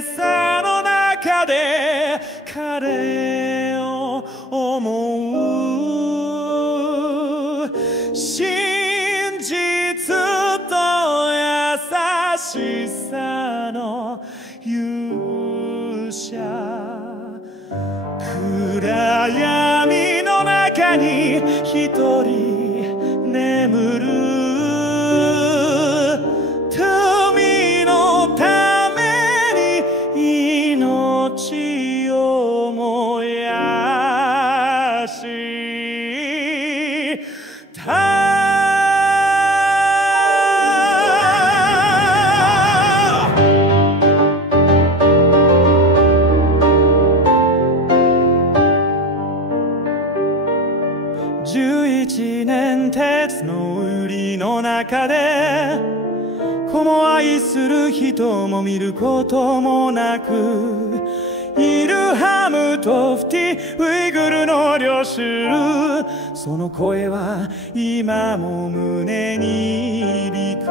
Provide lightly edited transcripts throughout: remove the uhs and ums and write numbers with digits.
さの中で彼を思う。真実と優しさの勇者、暗闇の中に一人眠る。罪のために命を燃やした11年鉄の檻の中で子も愛する人も見ることもなく、イルハムとフティウイグルの領主、その声は今も胸に響く。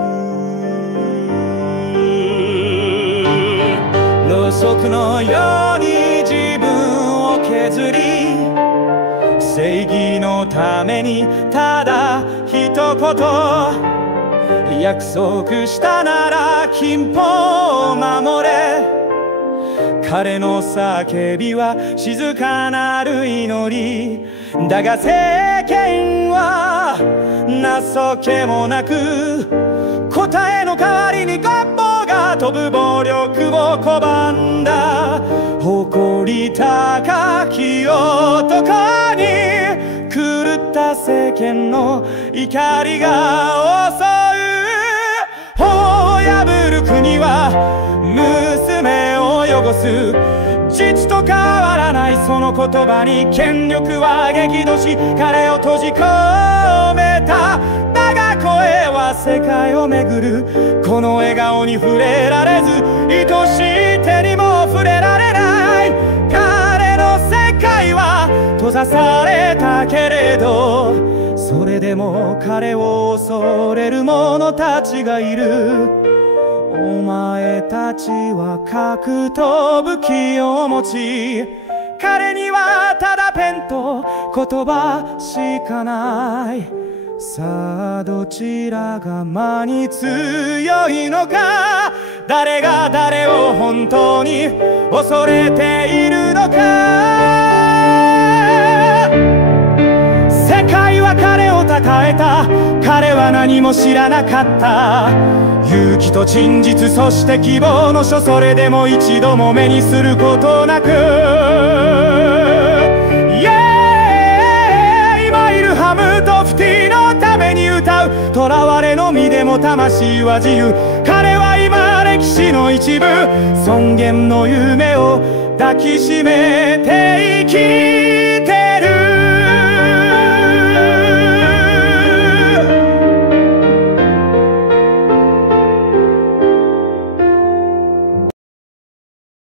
ろうそくのように自分を削り、正義のためにただ一言約束したなら金法を守れ。彼の叫びは静かなる祈りだが、世間は情けもなく答えの代わりにゴッポが飛ぶ暴力を拒んだ。誇り高き男に狂った世間の怒りが襲う。法を破る国は娘を汚す。実と変わらないその言葉に権力は激怒し、彼を閉じ込めた。だが声は世界を巡る。この笑顔に触れられず、愛しい手にも触れられない。彼の世界は閉ざされたけれど、それでも彼を恐れる者たちがいる。お前たちは格闘武器を持ち、彼にはただペンと言葉しかない。さあどちらが間に強いのか、誰が誰を本当に恐れているのか。世界は彼を称えた。彼は何も知らなかった。勇気と真実、そして希望の書、それでも一度も目にすることなく、今イルハムとフティのために歌う。囚われの身でも魂は自由。彼は今歴史の一部、尊厳の夢を抱きしめて生き